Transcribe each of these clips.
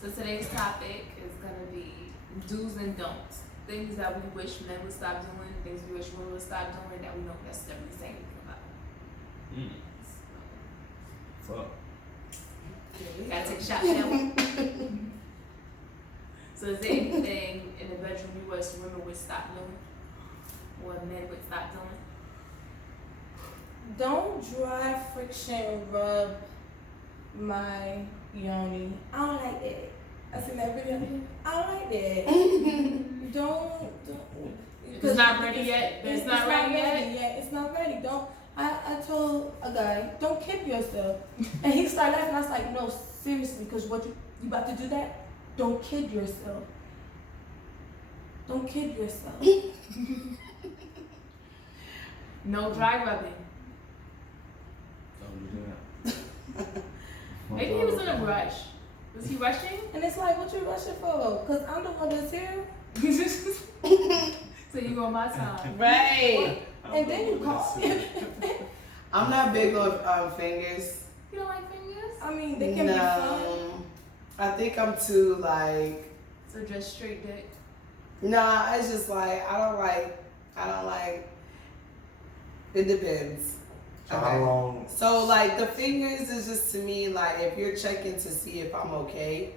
So today's topic is gonna be do's and don'ts. Things that we wish men would stop doing, things we wish women would stop doing that we don't necessarily say anything about. Fuck. Gotta take a shot at that one. So is there anything in the bedroom you wish women would stop doing? Or men would stop doing? Don't dry friction rub my yoni. I don't like that. I seen that video. I don't like that. don't. It's not ready yet. It's not ready yet. Yeah, it's not ready. Don't. I told a guy, don't kid yourself, and he started laughing. I was like, no, seriously, because what you about to do that? Don't kid yourself. Don't kid yourself. No dry rubbing. Don't do that. Maybe he was in a rush. Was he rushing? And it's like, what you rushing for? Because I'm the one that's here. So you on my time. Right. And then you call me. I'm not big on fingers. You don't like fingers? I mean, they can be fun. I think I'm too like. So just straight dick. Nah, it's just like I don't like. It depends. So how long? So like the fingers is just to me like if you're checking to see if I'm okay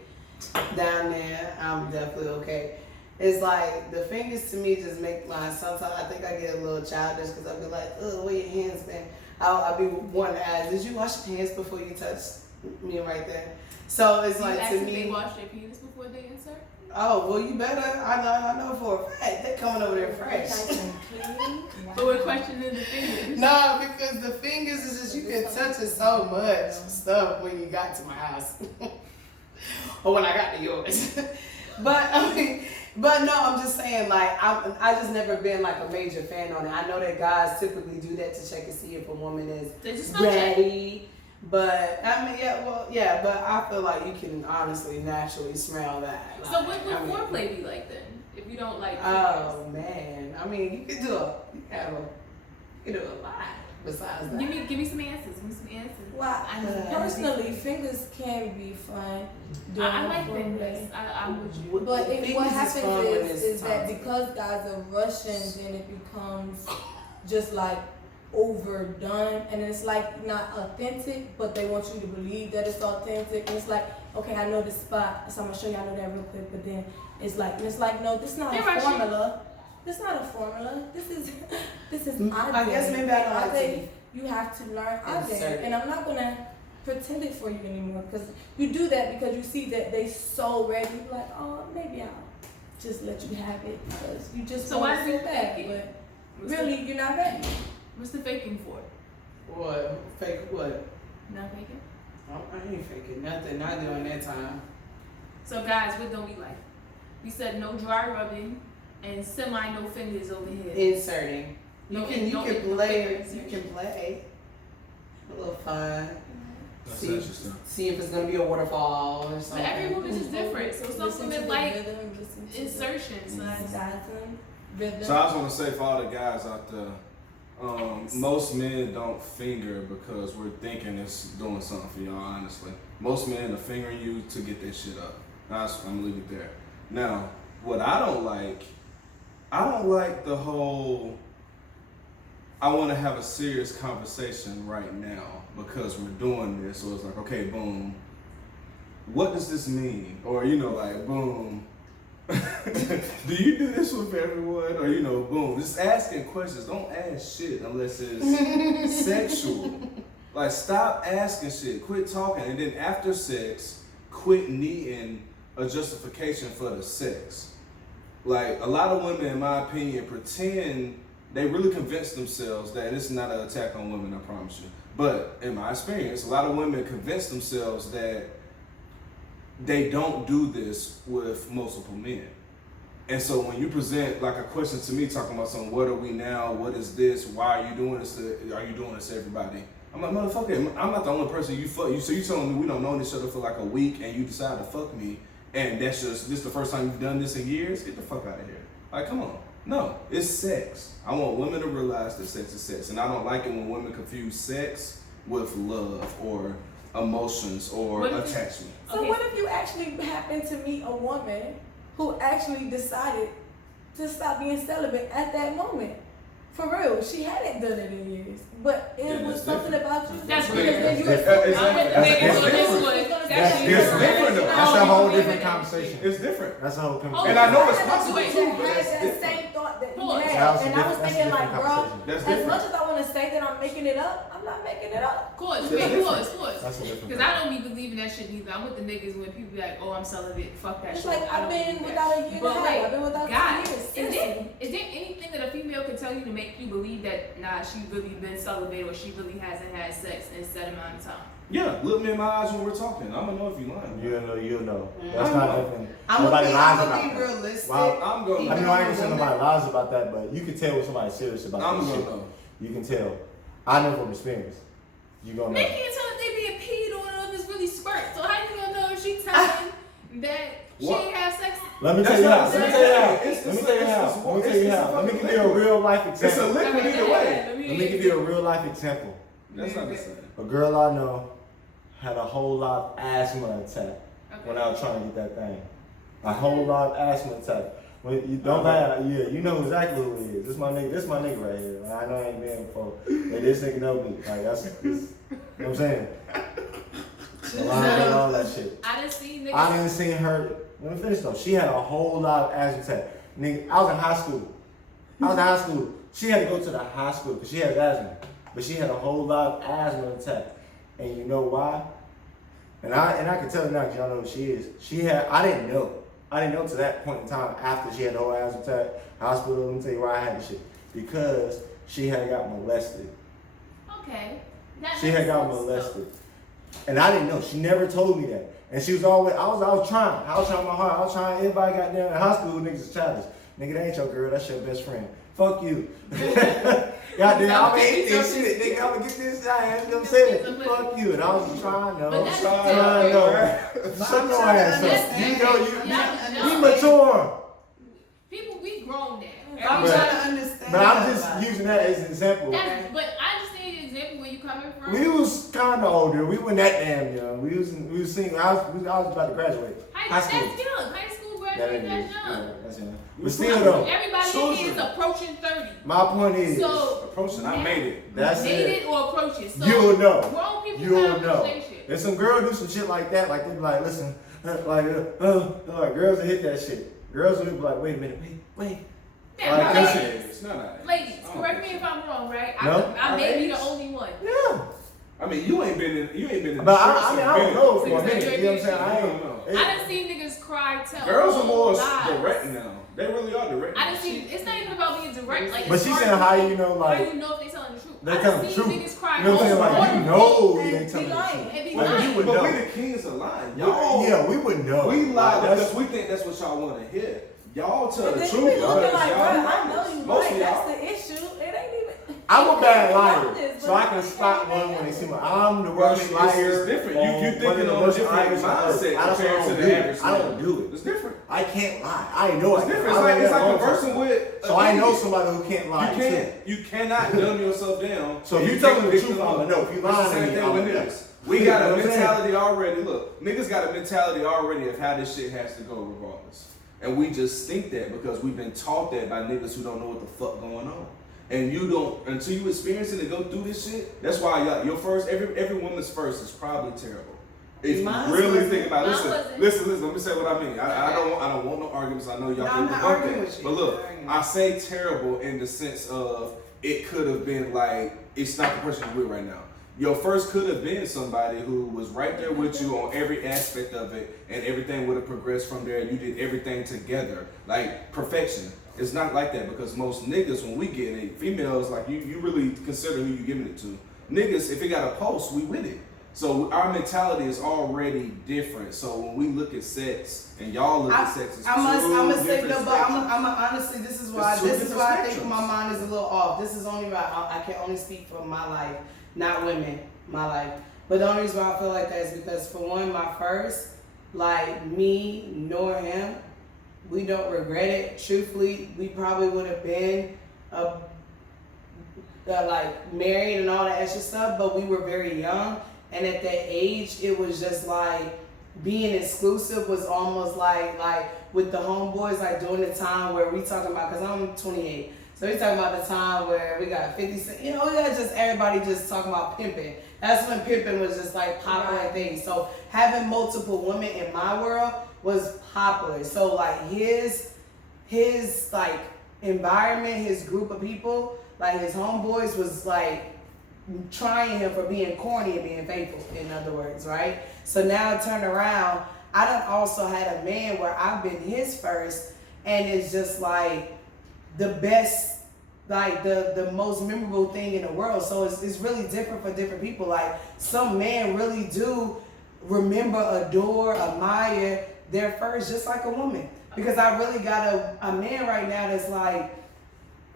down there, I'm definitely okay. It's like the fingers to me just make mine. Sometimes I think I get a little childish because I'll be like, ugh, where your hands been? I'll be wanting to ask, did you wash your hands before you touched me right there? So it's Do like you ask to if me. they wash their penis before they insert? Oh well, you better. I know for a fact they're coming over there fresh. But we're questioning the fingers. No, because the fingers is just you can touch it so much stuff when you got to my house, or when I got to yours. But I mean, but no, I'm just saying like I just never been like a major fan on it. I know that guys typically do that to check and see if a woman They just is don't check. ready. But I mean, yeah, but I feel like you can honestly naturally smell that. So Like, what would I mean, foreplay be like then? If you don't like oh man, I mean, you can do a lot besides that. Give me some answers. Give me some answers. Well, personally, fingers can be fun. I like during fingers. foreplay. I'm with you. But Fingers what is happens fun when is it's that time. because guys are Russian, then it becomes just like overdone, and it's like not authentic, but they want you to believe that it's authentic. And it's like, okay, I know this spot, so I'm gonna show you I know that real quick. But then it's like, no, this is not They're a Russian. formula. This is not a formula. This is I guess maybe I don't like to Ade. You have to learn Ade, insert it. and I'm not gonna pretend it for you anymore because you do that because you see that they so ready. You're like, oh, maybe I'll just let you have it because you just So why want do you it so bad. fake it? But really, you're not ready. What's the faking for? What? Fake what? Not faking? I ain't faking nothing. Not during that time. So guys, what don't we like? We said no dry rubbing and semi no fingers over here. Inserting. You No, can no play. fingers. You can play. A little fun. That's See, interesting. see if it's gonna be a waterfall or But something. every woman is different. So some Listen to women the like rhythm, listen to insertions. the Like, rhythm. So I just want to say for all the guys out there, most men don't finger because we're thinking it's doing something for y'all, honestly. Most men are fingering you to get that shit up. I'm gonna leave it there. Now, what I don't like the whole, I want to have a serious conversation right now because we're doing this. So it's like, okay, boom. What does this mean? Or, like, boom. Do you do this with everyone? Or, boom. Just asking questions. Don't ask shit unless it's sexual. Like, stop asking shit. Quit talking. And then after sex, quit needing a justification for the sex. Like, a lot of women, in my opinion, pretend they really convince themselves that it's not an attack on women, I promise you. But in my experience, a lot of women convince themselves that they don't do this with multiple men. And so when you present like a question to me talking about something, what are we now? What is this? Why are you doing this? Are you doing this to everybody? I'm like, motherfucker, I'm not the only person you fuck. So you telling me we don't know each other for like a week and you decide to fuck me and this the first time you've done this in years? Get the fuck out of here. Like, come on. No, it's sex. I want women to realize that sex is sex. And I don't like it when women confuse sex with love or emotions or What if attachment. So Okay. what if you actually happen to meet a woman who actually decided to stop being celibate at that moment? For real, she hadn't done it in years, but it Yeah, was that's something different. about you. That's because weird. then you That's- assume- it's- I'm with the niggas that's on this different. one. That's That's different, though. That's a whole different That's conversation. It's different. That's a whole Oh, conversation. And I know it's had possible that too, but had that's that different. same thought that you Pause. had, That was a and I was that's a thinking like, different bro, conversation. That's as different. much as I want to say that I'm making it up, I'm not making it up. Of course, That's of different. course. That's a different Because I don't be believing that shit either. I'm with the niggas when people be like, oh, I'm celibate. Fuck that It's shit. like I I've don't been believe without that. a year and But a half. wait, I've been without guys, 2 years. is Seriously. there anything that a female can tell you to make you believe that, nah, she really been celibate or she really hasn't had sex in a set amount of time? Yeah, look me in my eyes when we're talking. I'm gonna know if you're lying. You'll know. Mm. That's I not know. nothing. I'm Nobody lies gonna about be that. realistic. Wow. I'm gonna. I mean, I ain't gonna say nobody lies about that, but you can tell when somebody's serious about I'm that gonna shit. know. You can tell. I know from experience. You gonna They know. can't tell if they being peed on or if it's really spurt. So how you gonna know if she telling that she What? ain't have sex? Let me That's tell you how. not- Let me tell you how. it's- Let me it's- tell you how. it's- Let me tell you it's- how. it's Let me fucking give you a real life It's a example. liquid either way. Let me give you a real life example. That's not the same. A girl I know had a whole lot of asthma attack when I was trying to get that thing. A whole lot of asthma attack. When you don't laugh, yeah, you know exactly who it is. This my nigga right here. I know I ain't been before. Hey, this nigga know me. Like that's, you know what I'm saying? The line and all that shit. I done seen niggas. I didn't see her. Let me finish though. She had a whole lot of asthma attack. Nigga, I was in high school. She had to go to the hospital because she had asthma, but she had a whole lot of asthma attack. And you know why? And I can tell you now because y'all know who she is. I didn't know to that point in time after she had the whole asthma attack, hospital. Let me tell you why I had the shit. Because she had got molested. Okay. That She makes had got sense, though. molested. And I didn't know. She never told me that. And she was always, I was trying. I was trying my heart. I was trying, everybody got down in high school, niggas is childish. Nigga, that ain't your girl, that's your best friend. Fuck you. Goddamn, I'ma hit this shit, nigga. I'ma get this shit. You know what I'm saying? Fuck you. And I was trying, But no. that's Trying, no. But Shut I'm your trying to ass up. understand. You know, Y'all you know. mature. People, we grown now. I'm But- trying to understand. But I'm that. just using that as an example. But I understand your example where you coming from. We was kind of older. We weren't that damn young. We was single. I was about to graduate. High school. That's young. High school That graduate, ain't that's it. young. Yeah, that's young. But still though, Everybody in here is approaching 30. my point is, So Approaching, I made it. that's made it. it or approach it. So You'll know. grown people You'll have know. conversation. If some girl do some shit like that, like they be like, listen, like girls will hit that shit. Girls will be like, wait a minute, wait. Yeah, Like, but that's ladies, it. It's not that. ladies, I don't correct me think if I'm wrong, right? No. I may be the Age? only one. Yeah. I mean, you ain't been in. But the I streets mean, in I a don't minute. know for a minute. You know what I'm saying? I I ain't. don't I done seen niggas cry, tell. Girls are more lies. direct now. They really are direct. I done seen. It's not even about being direct. Like, But it's she hard saying to how know- you know, how like, you know if they telling the truth. they I telling done the seen truth. niggas cry. You know what I'm saying? over Like, you water. know And they be telling the lying. truth. And be Like, lying. you would But know. we the kings of lying. We- Y'all, yeah, we would know. we lie Like, because we think that's what y'all want to hear. Y'all tell But the then truth you be because looking like, y'all bro, I lying. know you Most right. of That's y'all. the issue. It ain't even. I'm a bad liar, Honest, so but I can not spot anything one when they else. see me. I'm the Well, I worst mean, liar. it's different. You one thinking of the on a worst different liars on earth. mindset That's why I compared don't to the do it. average I don't man. do it. It's different. I can't lie. I know It's I different. can. It's I like know it's that like long conversing time. with. So I know somebody who can't lie too. You cannot dumb yourself down. So if and you tell me the victim truth, of- I'ma know. If you It's the lying to same me, thing I'ma with know. niggas. We You got know a what I'm saying? mentality already. Look, niggas got a mentality already of how this shit has to go regardless. And we just think that because we've been taught that by niggas who don't know what the fuck going on. And you don't, until you experience it and go through this shit, that's why your first, every woman's first is probably terrible. If you Mine really wasn't. think about it, Mine listen, wasn't. let me say what I mean. I don't want no arguments. I know y'all No, can I'm not debunk arguing that. with you. But look, I'm not arguing. I say terrible in the sense of it could have been like, it's not the person you're with right now. Your first could have been somebody who was right there with you on every aspect of it, and everything would have progressed from there. You did everything together, like perfection. It's not like that because most niggas, when we get it, females, like you really consider who you giving it to. Niggas, if it got a pulse, we with it. So our mentality is already different. So when we look at sex and y'all look at sex, it's I must say different no, but spectrums. I'm honestly, this is why It's two different I think spectrums. my mind is a little off. This is only right. I can only speak for my life, not women, my life. But the only reason why I feel like that is because for one, my first, like me nor him, we don't regret it. Truthfully, we probably would have been like married and all that extra stuff, but we were very young. and at that age, it was just like being exclusive was almost like with the homeboys, like during the time where we talking about, cause I'm 28, so we talking about the time where we got 50 Cent, you know, we got just everybody just talking about pimping. That's when pimping was just like popular thing. So having multiple women in my world was popular. So like his like environment, his group of people, like his homeboys was like trying him for being corny and being faithful, in other words, right? So now turn around, I done also had a man where I've been his first, and it's just like the best, like the most memorable thing in the world. So it's really different for different people. Like some men really do remember, adore, admire their first just like a woman. Because I really got a man right now that's like,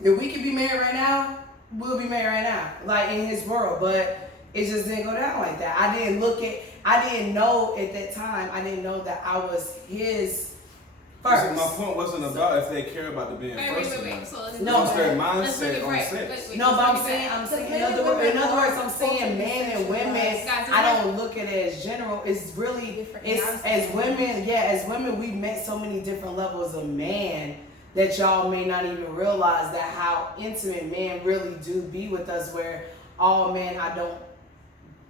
if we could be married right now, we'll be married right now, like in his world. But it just didn't go down like that. I didn't know at that time, I didn't know that I was his first. My point wasn't about if they care about the being first. Wait. So let's No, it's their let's bring mindset it on right. sex. Wait, No, but let's bring it back. I'm saying, Because in other words, I'm saying men and women, Guys, I don't look at it as general. It's really, Different it's mindsets. as women, we've met so many different levels of man that y'all may not even realize that how intimate men really do be with us, where all men, I don't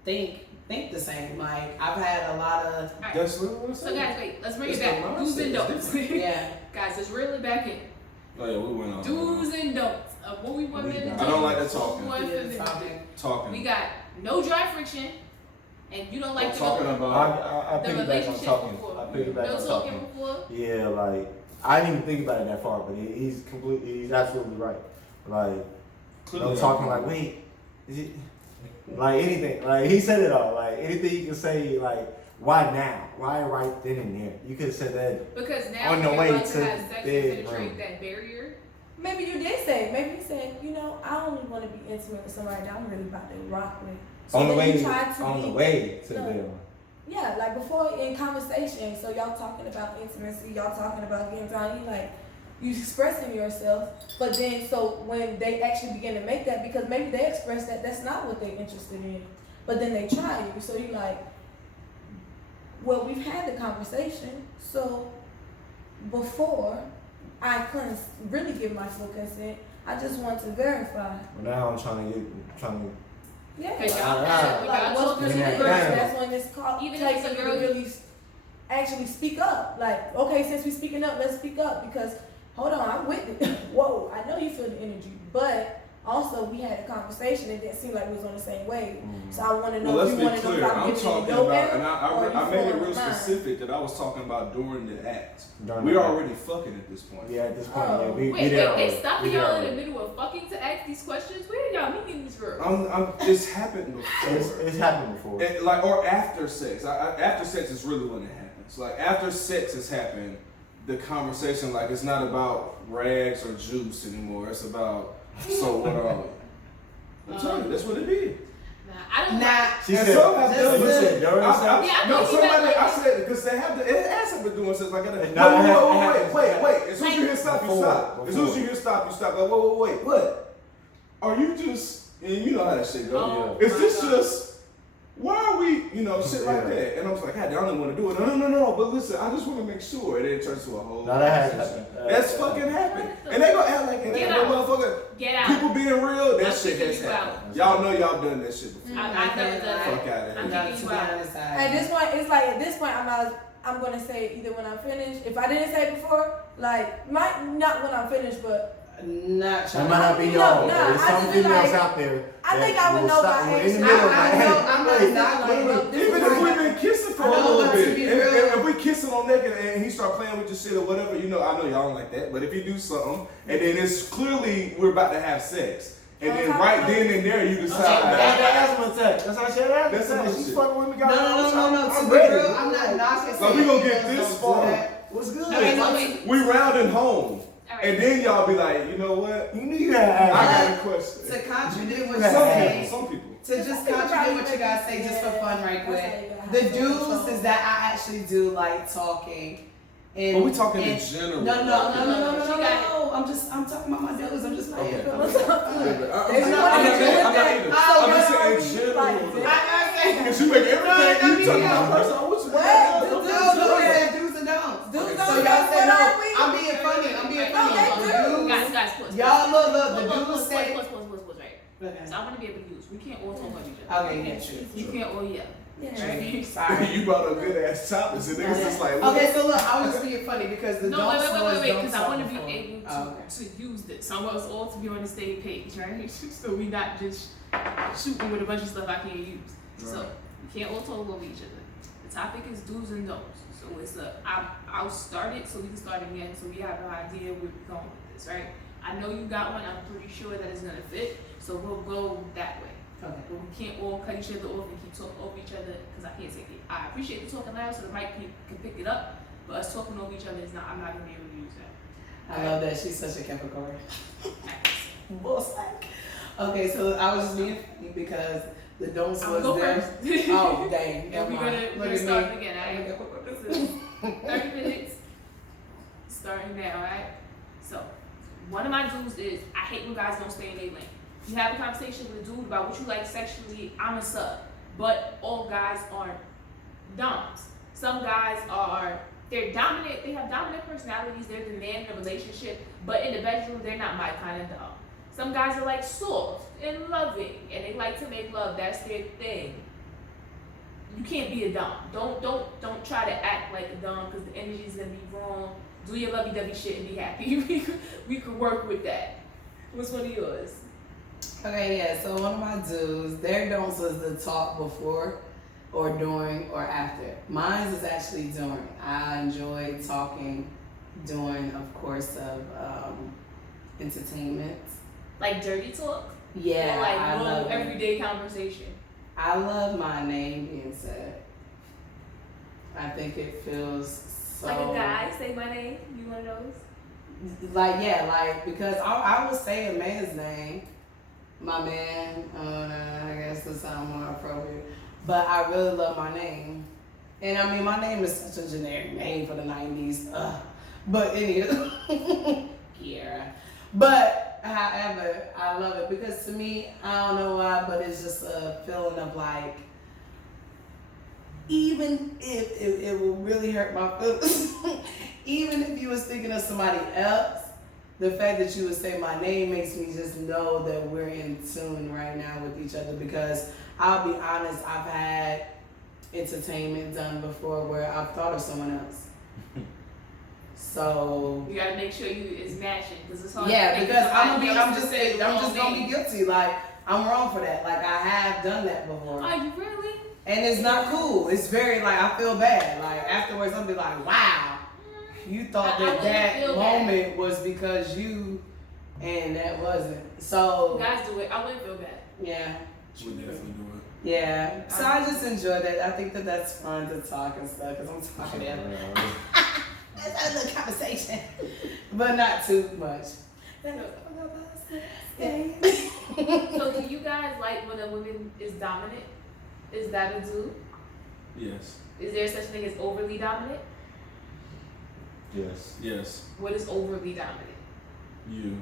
think the same. Like I've had a lot of, Alright. That's what I'm So saying. guys, wait, let's bring It's it the back. mindset, Do's and it's don'ts. yeah. Guys, let's reel it back in. Oh yeah, we went on. Do's and don'ts of what we want men to do. I don't like the what we talking. want men to do. Talking. We got no dry friction, and you don't like I'm to talking go about. I the piggyback on relationship talking. before. I piggyback No on talking talking. before. Yeah, like I didn't even think about it that far, but he's absolutely right. Like Clearly, no talking like, wait, is it like anything? Like he said it all. Like anything you can say, like why now? Why right then and there? You could have said that. Because now On the you're way about to to have sex and bedroom. penetrate that barrier. Maybe you did say, maybe you said, you know, I only want to be intimate with somebody that I'm really about to rock with. So On the then you way, try to on be- the way to No. the bedroom. Yeah, like before in conversation, so y'all talking about intimacy, y'all talking about getting down, you like, you expressing yourself, but then so when they actually begin to make that, because maybe they express that that's not what they're interested in, but then they try you, so you like, well, we've had the conversation, so before I couldn't really give my full consent, I just want to verify. Well, now I'm trying to. Yeah, Okay, y'all Ah, had we like got what's talking to really Yeah, the good, girl. yeah. that's when it's called Even if takes it's a you to girl- really actually speak up. Like, okay, since we speaking up, let's speak up because hold on, I'm with it. Whoa, I know you feel the energy, but also we had a conversation. It didn't seem like we was on the same wave. So I want to know Well, if let's you want be to know clear. if I'm I'm giving talking you your about, energy and or you I made it falling real in line. specific that I was talking about during the act. During We're the- already fucking at this point. Yeah, at this point, Oh. yeah, we Wait, there they already. stopping We there y'all in already. the middle of fucking to ask these questions? Where y'all meeting these girls? It's happened before. It's happened before. Like or after sex. After sex is really when it happens. Like after sex has happened, the conversation like it's not about rags or juice anymore. It's about so what are we? I'm telling you, that's what it is. Nah, I don't. Nah, She And said, some have you done said it. during sex? Yeah, I No, think you meant somebody. like- I said because they have to. It has to be doing sex like that. No, it has- Wait. As soon as you hear stop, you Before, stop. As soon as you hear stop, you stop. Like wait. What? Are you just? And you know how that shit goes. Oh, Is my this God. just? Why are we? Shit like Yeah. that. And I was like, God, I don't want to do it. No. But listen, I just want to make sure. And then it turns to a whole. No, that has conversation. happened. That's fucking happened. What the- And they gonna act like it Get ain't out. no motherfucker. Get out. People being real, that I'm shit kicking has you happened. out. Y'all know y'all done that shit before. I've never done that. Fuck out of I'm here. kicking to you be out. honest, At this point, it's like at this point, I'm gonna say either when I'm finished. If I didn't say it before, like might not when I'm finished, but not That trying. might not be No, y'all. nah, There's I some just feel females like- out there. I that think I would will know stop by you in the age. middle. I like, know, I'm not hey, knocking wait, it. wait, This Even is if why- we've been kissing for I a know, little but to bit, be if, real- if we kissing on naked and he start playing with your shit or whatever, I know y'all don't like that. But if you do something and then it's clearly we're about to have sex, and then right then and there you decide. That's the asthma attack. That's how she had asthma That's attack. some She's shit. fucking with me, No. guys. To I'm be ready. real, I'm not knocking. Like, we gonna get saying this girls far. don't do that. What's good? Okay, so wait. We rounding home, All and right. then y'all be like, you know what? You knew you had I asthma. got a question. To contradict what Yeah. you're saying, Some people. to just contradict what you guys say just for fun right quick. The That's dudes is that I actually do like talking. And, But we talking in and- general. No. She got I'm talking about my dudes. I'm just playing. Okay. I'm What's just up? I'm They not want to even- do I'm not that. even- Oh, I'm just y'all saying in be general. like though. that. okay. Cause you make everything you talking No, about personal. What you What? No, do's and don'ts. Do's and So don'ts, y'all said what no. are we? I'm being funny. I'm being funny. they The do. dudes- Guys, pause. Y'all look, Pause, the pause, dudes pause, say. pause, right? Okay. So I want to be able to use. We can't all talk over each other. Okay, yeah, true. You can't all yell. Yeah. Right? Sorry. You brought up good ass topics and niggas just like, Okay, so look, I was just being funny because the No, don'ts wait, was because I don't want to be before. able to, Oh, okay. to use this. I want us all to be on the same page, right? So we not just shooting with a bunch of stuff I can't use. So Right. we can't all talk over each other. The topic is do's and don'ts. So it's I'll start it so we can start again so we have an idea where we're going with this, right? I know you got one. I'm pretty sure that it's gonna fit. So we'll go that way. Okay. But we can't all cut each other off and keep talking over each other because I can't take it. I appreciate the talking loud so the mic can pick it up, but us talking over each other is not. I'm not gonna be able to use that. I love that she's such a Capricorn. Accuracy. Bullsack. Okay, so I was just being funny because the don'ts I'll was go there. first. Oh dang! And never we're mind. gonna Look start at it me. again, alright? This is 30 minutes. Starting now, alright? So, one of my do's is I hate when guys don't stay in their lane. You have a conversation with a dude about what you like sexually, I'm a sub. But all guys aren't doms. Some guys they're dominant, they have dominant personalities, they're the man in a relationship, but in the bedroom, they're not my kind of dom. Some guys are like soft and loving, and they like to make love, that's their thing. You can't be a dom. Don't try to act like a dom because the energy is gonna be wrong. Do your lovey-dovey shit and be happy. we could work with that. What's one of yours? Okay, yeah. So one of my dudes, their don'ts was the talk before, or during, or after. Mine is actually during. I enjoy talking during, of course, of entertainment. Like dirty talk? Yeah, Or like I normal love it. everyday conversation? I love my name being said. I think it feels so. Like a guy, say my name. You one of those? Like, yeah, like, because I would say a man's name, my man, I guess this sounds more appropriate, but I really love my name. And I mean, my name is such a generic name for the 90s, but anyway, yeah. But, however, I love it because to me, I don't know why, but it's just a feeling of like, even if it will really hurt my feelings, even if you was thinking of somebody else, the fact that you would say my name makes me just know that we're in tune right now with each other. Because I'll be honest, I've had entertainment done before where I've thought of someone else. So You gotta make sure it's matching because it's hard. yeah, to think because of I'm somebody else to say the I'm wrong just gonna name. be guilty. Like I'm wrong for that. Like I have done that before. Are you really? And it's not cool. It's very like I feel bad. Like afterwards, I'll be like, "Wow, you thought I that wouldn't that feel bad. moment was because you, and that wasn't." So Guys do it. I wouldn't feel bad. yeah, We definitely do yeah. So I just enjoy that. I think that that's fun to talk and stuff because I'm talking to everyone. That's a little conversation, but not too much. So do you guys like when a woman is dominant? Is that a do? it. Yes. Is there such thing as overly dominant? Yes. Yes. What is overly dominant? You.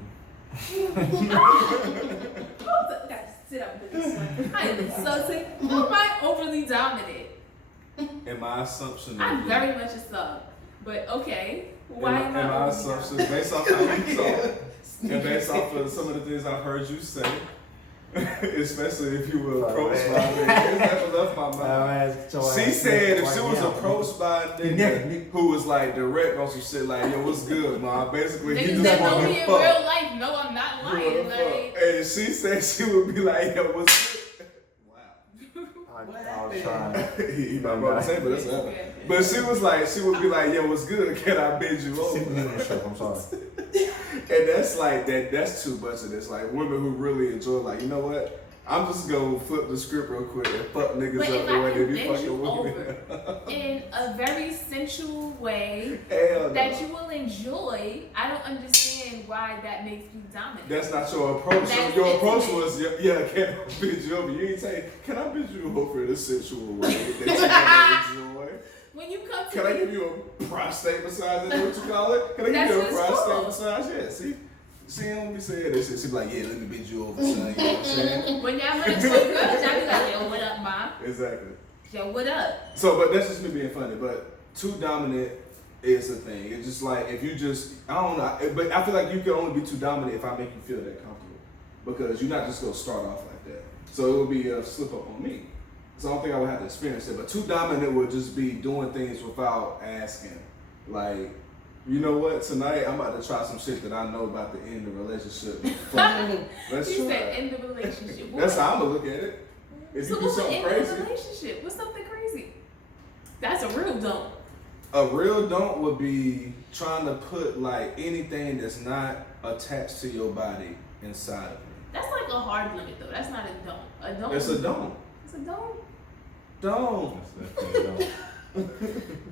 Guys, sit up with this one. I am insulting. Who am I overly dominant? And my assumption I'm is very much a sub. But okay. Why am I and my overly assumption dominant? based off how you talk and based off of some of the things I've heard you say, especially if you were approached by a nigga. That was off my mind. She said if she was approached by a nigga who was like direct on some shit like, yo, what's good, ma? Basically, he Niggas just that know wanna me in fuck. real life know I'm not You wanna lying. fuck. Like, And she said she would be like, yo, what's good? I was trying. He might want to say, but that's what okay. But she would be like, yo, what's good? Can I bend you over? I'm sorry. And that's like that's too much of this. Like women who really enjoy, like, you know what? I'm just gonna flip the script real quick and fuck niggas But up if the I way can they be bend fucking you women. in a very sensual way Hell that no. you will enjoy, I don't understand why that makes you dominant. That's not your approach. So That's your approach intimate. was, yeah, can I bend you over? You ain't saying, can I bend you over in a sensual way that you gonna enjoy? When you come to Can I me, give you a prostate massage? Is that what you call it? Can I That's give you what a it's prostate called. massage? Yeah, see? She don't be saying that shit. She be like, yeah, let me bend you over, son. You know what I'm saying? When y'all money so good, y'all be like, yo, what up, ma? Exactly. Yo, what up? So, but that's just me being funny. But too dominant is a thing. It's just like if you just, I don't know. But I feel like you can only be too dominant if I make you feel that comfortable, because you're not just gonna start off like that. So it would be a slip up on me. So I don't think I would have to experience it. But too dominant would just be doing things without asking. Like, you know what? Tonight I'm about to try some shit that I know about to end the relationship. Let's She try. said end the relationship. That's how I'm gonna look at it. If So you do what's the something end of crazy, the relationship? What's something crazy? That's a real don't. a real don't would be trying to put like anything that's not attached to your body inside of it. That's like a hard limit though. That's not a don't. A don't. It's a don't. It's a don't. Don't. That's definitely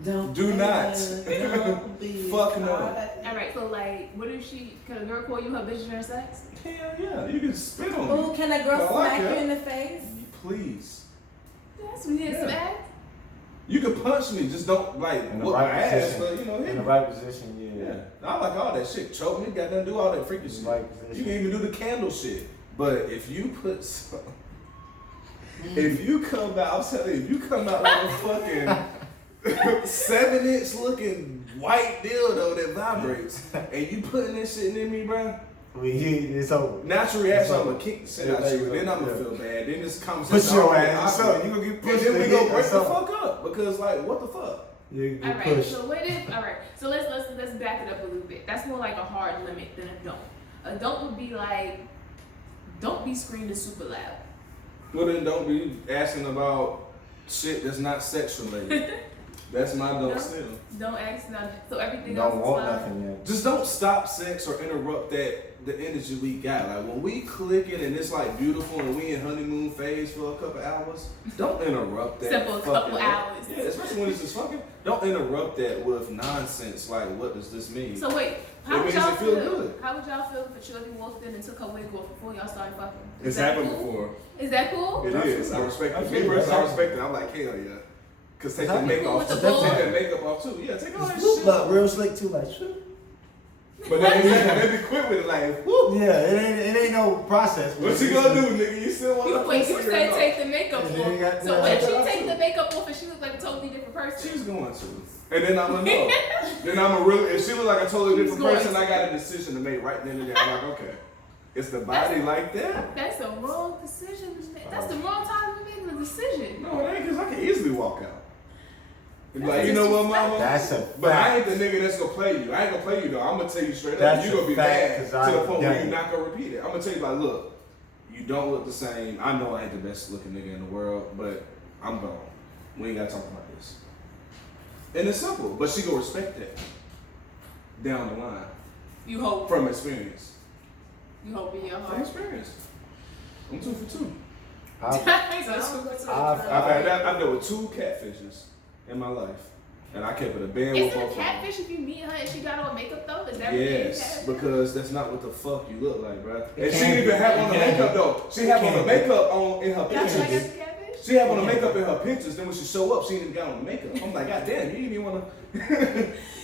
Don't Do be not. good, don't be Fuck no. caught. All right. So like, what if she? Can a girl call you her bitch during sex? Hell yeah, you can spit on me. Oh, can a girl I like smack you it. in the face? Please. That's what he Yeah. smack. You can punch me, just don't like In the whoop right my ass, position. but you know, hit in the me. right position, yeah. Yeah, I like all that shit. Choke me, got nothing to do all that freaky In shit. the right You position. can even do the candle shit. But if you put some, if you come out, I'm telling you, if you come out like a fucking 7-inch looking white dildo that vibrates, and you putting this shit in me, bro, It's over. natural reaction, It's I'm over. gonna kick the shit Yeah, out you. there you Then I'm go. gonna Yeah. feel bad. Then this conversation, Push your already ass awkward. up. You gonna get And pushed. then we and go hit break or the something. fuck up because like, what the fuck? You All get right. pushed. So what if? All right. So let's back it up a little bit. That's more like a hard limit than a don't. A don't would be like, don't be screaming super loud. Well, then don't be asking about shit that's not sex related. That's my don't No. still. Don't ask nothing. So everything Don't else is want fine. nothing yet. Just don't stop sex or interrupt the energy we got. Like when we clicking and it's like beautiful and we in honeymoon phase for a couple hours, don't interrupt that. Except for a couple fucking- hours. Yeah, especially when it's just fucking. Don't interrupt that with nonsense. Like, what does this mean? So wait, how It would means y'all it feel feel? good. How would y'all feel if a shorty walked in and took her wig off before y'all started fucking? Is It's that happened cool? before. Is that cool? It That's is. I cool. respect That's it. Me cool. personally, I That's respect it. I'm like, hell yeah. Cause take That's that cool. makeup off. With Take the boy. that makeup off too. Yeah, take all that Swoop shit. up real slick too, like shoot. But then they be quick with it, like, whoop. Yeah, it ain't no process. What you gonna do, nigga? You still want You to wait, you said take the makeup And then you got- off. So yeah. when she Yeah. take the makeup off and she look like a totally different person. She's going to. And then I'ma know. Then I'ma really, if she look like a totally She's different going person, to. I got a decision to make right then and there. I'm like, okay. It's the body like that? That's the wrong decision. That's the wrong time to make the decision. No, it ain't, because I can easily walk out. And be like, That's you know what, mama? That's a But I fact. ain't the nigga that's gonna play you. I ain't gonna play you though. I'm gonna tell you straight up. That's You're gonna a be fact, mad 'cause to the I've point done where you're it. not gonna repeat it. I'm gonna tell you like, look, you don't look the same. I know I ain't the best looking nigga in the world, but I'm gone. We ain't gotta talk about this. And it's simple, but she gonna respect that down the line You hope. from experience. You hope in your From heart. experience. I'm 2 for 2. I've- I've dealt with 2 catfishes in my life, and I kept it a band with Isn't both a of them. catfish if you meet her and she got on makeup though? Is that really a Yes, catfish? because that's not what the fuck you look like, bro. It And she can didn't even be. have It on the can makeup be. though. She It had on can the be. makeup on in her Y'all feel like pictures. that's a catfish? She had on the makeup in her pictures. Then when she show up, she didn't got on the makeup. I'm like, God damn, you didn't even wanna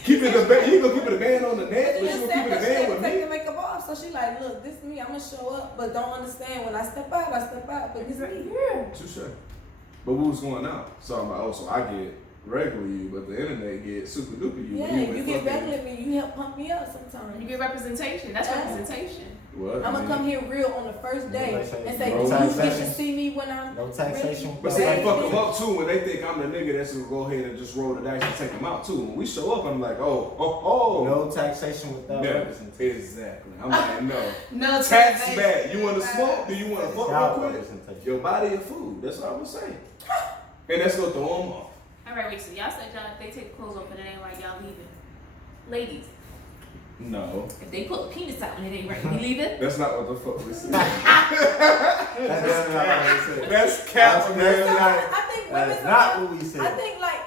keep it a band. You gonna keep it a band on the net, But but you you just gonna keep said it a that she band had to with take me. the makeup off, so she like, look, this is me. I'm gonna show up, but don't understand when I step out, but this is me. Yeah. Touche. But we was going out, so I'm like, oh, so I get regular you, but the internet get super duper you. Yeah, went you get fucking- regular me. You help pump me up sometimes. You get representation. That's Yeah. representation. What? I'm gonna come here real on the first day Nobody say and say, no do you get taxation. to see me when I'm No taxation. But see, I fuck them up too when they think I'm the nigga that's gonna go ahead and just roll the dice and take them out too. When we show up, I'm like, oh. No taxation without Yeah, representation. exactly. I'm like, no. No Tax taxation. back. You want to smoke? Do you want to fuck real Without quick? representation. Your body, your food. That's what I would say. And that's gonna throw them off. All right, wait. So y'all said y'all if they take the clothes off and it ain't right, y'all leaving. Ladies, No, if they pull the penis out and it ain't right, you leaving? that's not what the fuck we said. That's definitely not what we said. That's cap, So, man. I think women That's not what we I said. think like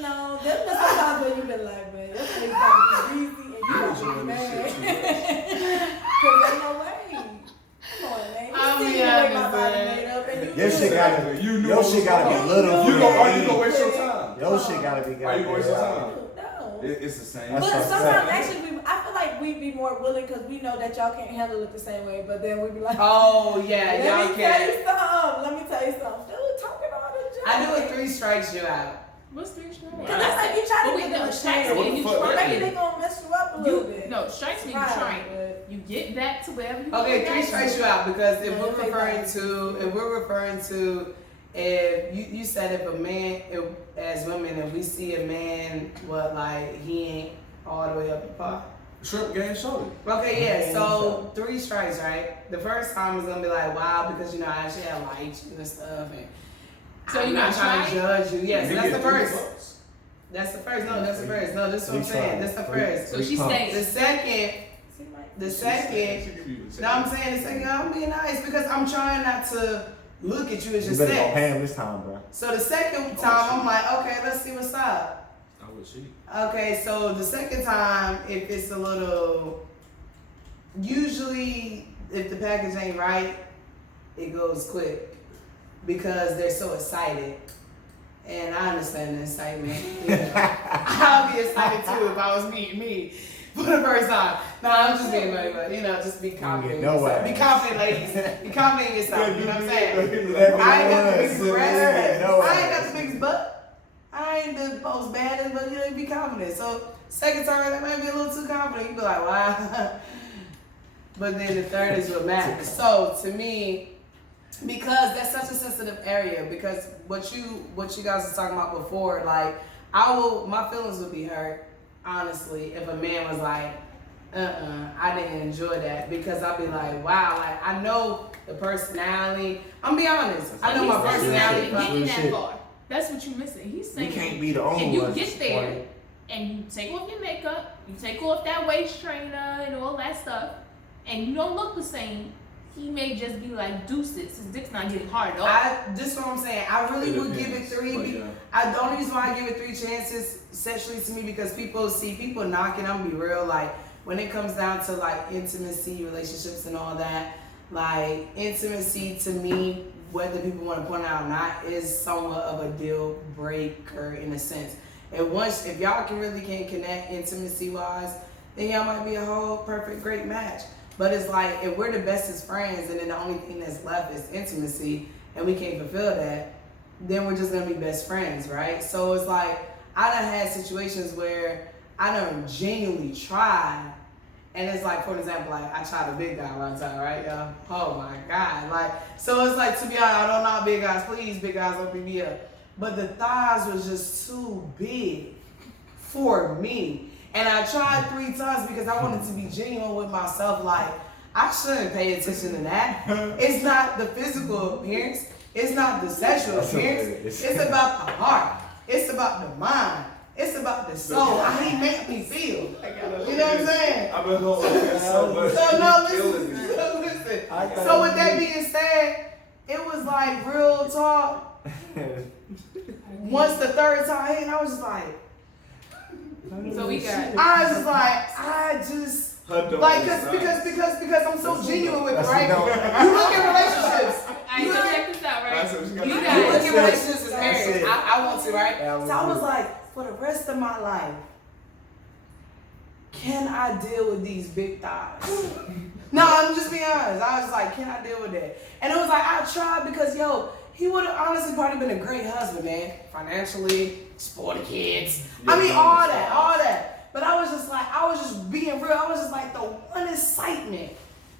no, there's been sometimes where you've been like, man, your face gotta be greasy and you You gotta enjoying be this shit mad. too much. Cause there's no way. Come on, man. I'll You be see the way my honest, body man. made up and you Your shit gotta Exactly. You knew Your what shit was gotta going be on. little. You for gonna, that. are you gonna waste your time? Your shit gotta be Are you gonna waste your time? No. It's the same. That's But what I'm sometimes saying. actually I feel like we be more willing because we know that y'all can't handle it the same way. But then we be like, Oh yeah, let y'all me can. tell you something. Let me tell you something. Dude, talking all the junk. I do a 3 strikes you out. What's 3 strikes? Cause that's like you try But to wait, get them no, to strikes change. mean you What the fuck? Maybe trying. they gonna mess you up a little bit. No, strikes mean you Right, trying. but- You get back to wherever you Okay, want 3 strikes you out because if Yeah, we're take referring to if you said if a man as women if we see a man like he ain't all the way up the par. Shrimp game shoulder. Okay, yeah. So 3 strikes, right? The first time is gonna be like wow because you know I actually have liked you and stuff and So I'm you not gonna trying to try? judge you. Yes, You that's get the first. $3. That's the first. No, that's the first. No, this is what I'm Three saying. tries. That's the Three. first. So she Pump. stays. The second. See, Mike? The second. No, I'm saying the second. I'm being nice because I'm trying not to look at you as You your better go sex. ham this time, bro. So the second time, I'm like, okay, let's see what's up. I would cheat. Okay, so the second time, if it's a little, usually if the package ain't right, it goes quick because they're so excited. And I understand the excitement. Yeah. I'll be excited too if I was meeting me for the first time. No, I'm just being funny, but just be confident. in No yourself. way. Be confident, ladies. Be confident in yourself. You know what I'm saying? I ain't I got the biggest breasts. No I ain't way. got the biggest butt. I ain't the most baddest, but be confident. So second time, that might be a little too confident. You be like, wow. But then the third is what matters. So to me, because that's such a sensitive area, because what you guys were talking about before, like my feelings would be hurt, honestly, if a man was like, I didn't enjoy that, because I'd be like, wow, like I know the personality. I'm be honest, I know my personality. He's not Real getting that shit. far. That's what you're missing. He's We saying can't be the only if you ones. get there and you take off your makeup, you take off that waist trainer and all that stuff, and you don't look the same, he may just be like deuces. His dick's not getting hard at all. This is what I'm saying. I really would give it 3. But yeah. The only reason why I give it 3 chances sexually to me because people knocking. I'm gonna be real. Like when it comes down to like intimacy, relationships, and all that, like intimacy to me, whether people want to point it out or not, is somewhat of a deal breaker in a sense. And if y'all can't connect intimacy wise, then y'all might be a whole perfect great match. But it's like if we're the bestest friends and then the only thing that's left is intimacy and we can't fulfill that, then we're just gonna be best friends, right? So it's like I done had situations where I done genuinely tried, and it's like, for example, like I tried a big guy one time, right, y'all? Oh my God, like so it's like, to be honest, I don't know big guys, please, big guys don't beat me up, but the thighs was just too big for me. And I tried 3 times because I wanted to be genuine with myself. Like, I shouldn't pay attention to that. It's not the physical appearance. It's not the sexual appearance. It's about the heart. It's about the mind. It's about the soul. How he make me feel. You know what I'm saying? I've been holding this so much. So no, Killing listen. me. So listen. So with that being said, it was like real talk. Once the third time hit, I was just like, So we got. because I'm so genuine with it, right? You look at relationships. Alright, so check this out, right? That's what You You got look it. at relationships as That's marriage. it. I want to, right? Yeah, So I was like, for the rest of my life, can I deal with these big thighs? No, I'm just being honest. I was like, can I deal with that? And it was like, I tried because, he would have honestly probably been a great husband, man. Financially, support the kids. I mean, all that. But I was just being real. I was just like, the one excitement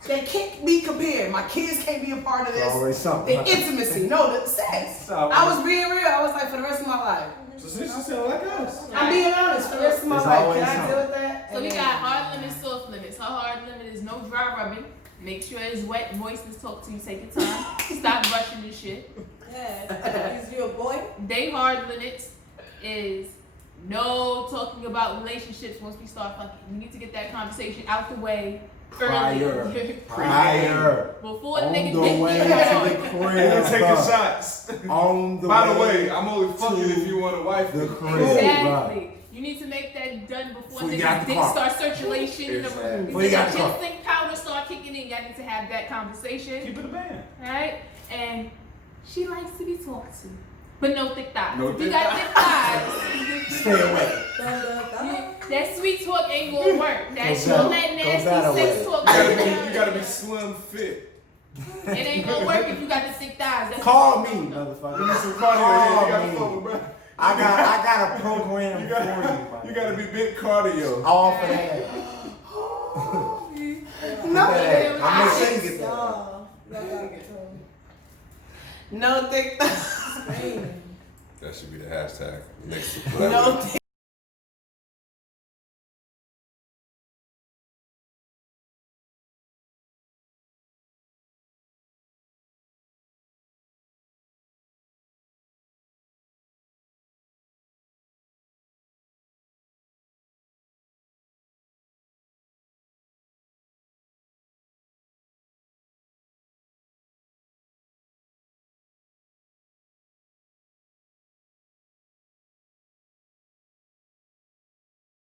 that can't be compared. My kids can't be a part of Always this. something. The intimacy, no, the sex. I was being real. I was like, for the rest of my life. So since you sound like us. I'm being honest. For the rest of my It's life, always can I deal something. with that? So we got hard limits, soft limits. Her hard limit is no dry rubbing. Make sure it's wet, moist, and talk to you. Take your time. Stop rushing your shit. Yeah. Is you a boy? They hard limits is no talking about relationships once we start fucking. We need to get that conversation out the way Prior. Prior. Before the On nigga the get way me to on. the And crib. then taking shots. On the By the way way, I'm only fucking if you want a wife. the crib. Exactly. You need to make that done before Before you get out niggas' the dick car. start circulation. Exactly. Before you The get out the car. ginseng powder start kicking in. Y'all need to have that conversation. Keep it a band. Right? And she likes to be talked to. But no thick thighs. No If you thick got thick thighs, Stay away. Dun, dun, dun. That sweet talk ain't gonna work. That Go shit battle. that Go nasty battle sex with it. talk. You gotta be slim fit. It ain't gonna work if you got the thick thighs. That's Call what me, I'm saying. motherfucker. You need some cardio. Yeah, you gotta Call fuck with me. bro. I got a program You for gotta, you. you gotta be big cardio. All for that. No, I'm gonna sing it though. Y'all gotta get told. no thick. Screaming. That should be the hashtag next to No thick.